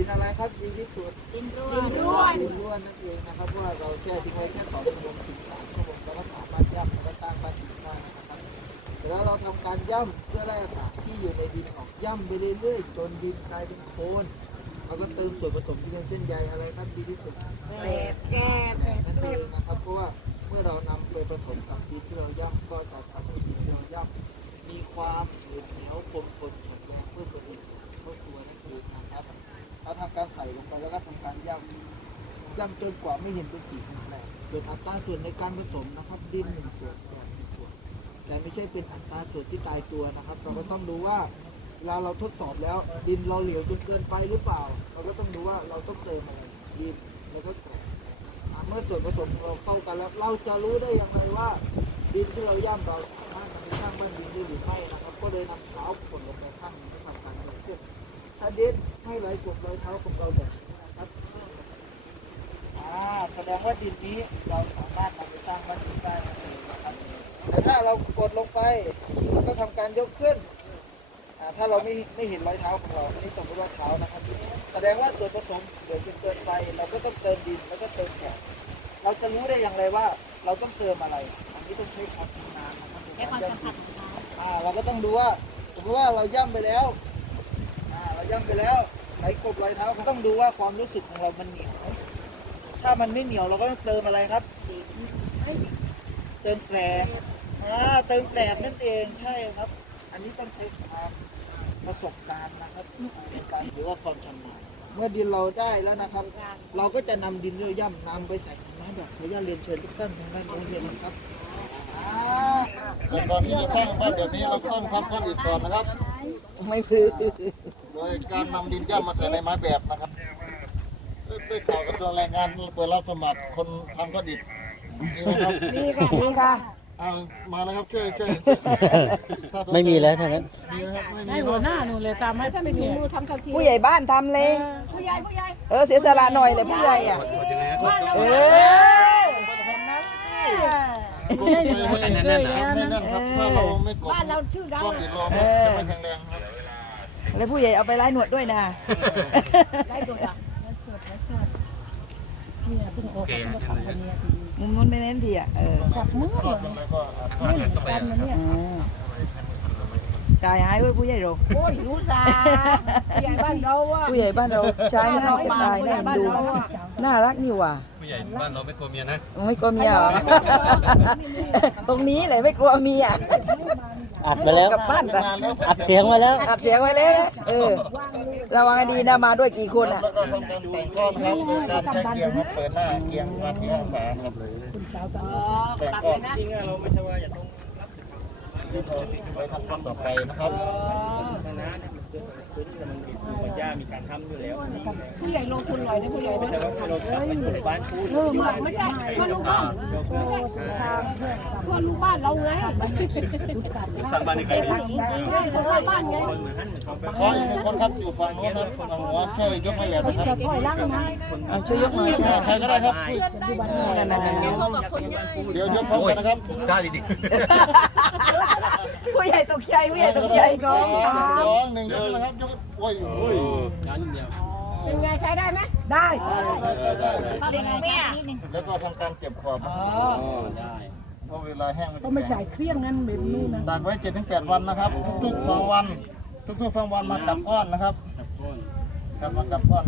ดินอะไรครับดีที่สุดดินร่วดินนร่วนดินร่วนนั่นเองนะครับว่าเราแช่ทิ้งไว้แค่สองชั่วโมงถึงสามชั่วโมงเราก็สามารถย่ำแล้วก็สร้างบ้านดินได้นะครับแต่ว่าเราทำการย่ำเพื่อได้อากาศที่อยู่ในดินออกย่ำไปเรื่อยๆจนดินกลายเป็นโคลนเราก็เติมส่วนผสมที่เป็นเส้นใยอะไรครับดีที่สุดแกลบแกลบแหน่นั่นเองนะครับเพราะว่าเมื่อเรานำไปผสมกับดินที่เราย่ำก็จะทำให้ดินที่เราย่ำมีความเหนียวเหนียวคมคม เราทำการใส่ลงไปแล้วก็ทำการย่ำย่ำจนกว่าไม่เห็นเป็นสีแข็งแรงโดยอัตราส่วนในการผสมนะครับดินหนึ่งส่วนแกนหนึ่งส่วน แต่ไม่ใช่เป็นอัตราส่วนที่ตายตัวนะครับ เราก็ต้องดูว่าเวลาเราทดสอบแล้ว ดินเราเหลวจนเกินไปหรือเปล่า เราก็ต้องดูว่าเราต้องเติมอะไรดินแล้วก็แกลบอ่าเมื่อส่วนผสมของเราเข้ากันแล้ว เราจะรู้ได้อย่างไรว่า ดินที่เราย่ำเราสามารถนำไปสร้างบ้านดินได้หรือไม่นะครับ ก็เลยนำเท้าผลลงไปข้างนึงให้ทำการเกิดขึ้น ถ้าดินให้ไหลกบรอยเท้าของเราแบบนี้นะครับอ่าแสดงว่าดินนี้เราสามารถนำไปสร้างบ้านดินได้นะครับแต่ถ้าเรากดลงไปก็ทำการยกขึ้นอ่าถ้าเราไม่ไม่เห็นรอยเท้าของเราอันนี้สมมติว่าเท้านะครับแสดงว่าส่วนผสมเหลือจนเกินไป เราก็ต้องเติมดินแล้วก็เติมแกะเราจะรู้ได้อย่างไรว่าเราต้องเติมอะไร อันนี้ต้องใช้ความชำนาญนะครับในและการความย่ำสัมผัสนของเขาอ่าเราก็ต้องดูว่าสมมติว่าเราย่ำไปแล้ว ย่ำไปแล้วไหนกบรอยเท้าก็ต้องดูว่าความรู้สึกของเรามันเหนียว ถ้ามันไม่เหนียวเราก็ต้องเติมอะไรครับ เติมแกลบอ่าเติมแกลบนั่นเองใช่ครับ อันนี้ต้องใช้ความประสบการณ์นะครับในการหรือว่าความชำนาญเมื่อดินเราได้แล้วนะครับ เราก็จะนำดินที่เราย่ำนำไปใส่ถุงน้ำแบบขออนุญาตเรียนเชิญทุกท่านทางด้านโรงเรียนนะครับอ่าแต่ก่อนที่จะสร้างบ้านแบบนี้เราก็ต้องทำก้อนอิฐก่อนนะครับ ไม่พื้นโดยการนำดินย่ำมาใส่ในไม้แบบนะครับได้ข่าวกระทรวงแรงงานเปิดรับสมัครคนทำก้อนอิฐจริงไหมครับนี่ค่ะนี่ค่ะเอามาแล้วครับช่วยช่วยถ้าสนใจไม่มีแล้วทั้งนั้นมีไหมครับไม่มีให้หัวหน้าหนูเลยตามให้ถ้าไม่ถึงมือทำทันทีผู้ใหญ่บ้านทำเลยผู้ใหญ่ผู้ใหญ่เออเสียสละหน่อยเลยผู้ใหญ่อะบ้านเราเอเออกดไปให้แน่นๆครับให้แน่นครับถ้าเราไม่กดบ้านเราชื่อดังก้อนอิฐเราไม่จะไม่แข็งแรงครับ แล้วผู้ใหญ่เอาไปไล่หนวดด้วยนะได้ตัวอะเนี่ยเพิ่งออกมาเมื่อสองวันเนี้ยมุมนู้นไม่เน้นทีอะเออจับมือทอดลงไปก็อะทอดเล่นกันนะเนี่ยชายหายไว้ยผู้ใหญ่เราโอ้ยรู้ซาผู้ใหญ่บ้านเราอะผู้ใหญ่บ้านเราชายง่ายจะตายน่าดูน่ารักนี่ว่าผู้ใหญ่บ้านเราไม่กลัวเมียนะไม่กลัวเมียหรอตรงนี้เลยไม่กลัวเมีย อัดไปแล้ว กลับบ้านไปอัดเสียงไว้แล้ว อัดเสียงไว้เลยนะเออระวังให้ดีนะมาด้วยกี่คนอะ แล้วก็ทำการแต่งก้อนครับโดยการใช้เกียร์ครับเปิดหน้าเกียร์มาที่องศาครับแต่งก้อนจริงๆเราไม่ใช่ว่าอย่าต้องไปทำก้อนต่อไปนะครับ ผู้ใหญ่ลงทุนหน่อยนะผู้ใหญ่ไม่ใช่ว่าเราทำเป็นคนบ้านพูดเออไม่ใช่เพื่อนลูกบ้านไม่ใช่เพื่อนลูกบ้านเราไงสร้างบ้านให้ใครดีใช่เพื่อนบ้านไงขออีกหนึ่งคนครับอยู่ฝั่งโน้นครับฝั่งหัวช่วยยกไม้แบบนะครับค่อยล่างนะเอาช่วยยกมือใครก็ได้ครับนั่นนั่นนั่นเดี๋ยวยกพร้อมกันนะครับกล้าดีดิ ผู้ใหญ่ตกใจผู้ใหญ่ตกใจสองสองหนึ่งยกนะครับยกโอ้ยเป็นไงใช้ได้ไหมได้ได้ได้ได้เรียกนิดนึงแล้วก็ทำการเก็บขอบนะครับเพราะเวลาแห้งมันก็ไม่แข็จ่เครื่องนั้นแบบนี้นะตากไว้เจ็ดถึงแปดวันนะครับ ทุกๆสองวัน ทุกๆสองวันมาจับก้อนนะครับจับมาจับก้อน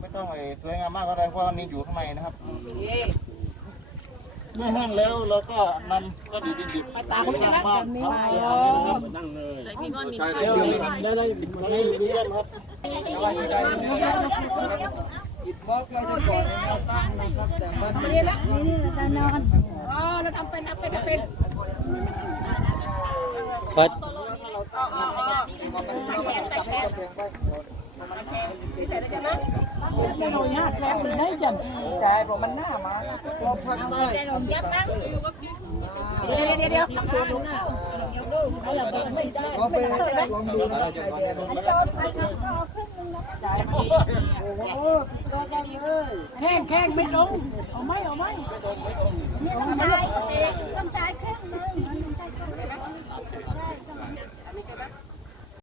ไม่ต้องไอ้สวยงามมากก็ได้เพราะวันนี้อยู่ข้างในนะครับ มื่อแห้งแล้วเราก็นำก้อนดินดิบๆตากไว้ในบ้านครับนั่งเลยใส่ก้อนดินเดี๋ยวได้ได้วันนี้เยี่ยมครับอิฐบล็อกเราจะก่อในแนวตั้งนะครับแต่บ้านดินนี่ละนี่จะนอนอ๋อเราทำเป็นทำเป็นทำเป็นเปิดเราตั้งเป็นเราจับให้กำแพงบ้านก่อนมันแข็งเราญาติแล้ได้ จังใช่เพราะมันหน้ามาเราภาคใต้ทำแบบนี้เดี๋ยวเดี๋ยวเดี๋ยวเราไปลองดูนะครับชายแดนโอ้โหแข้งแข้งไม่ลงเอาไหมเอาไหมต้องใช้เองต้องใช้เครื่องมือ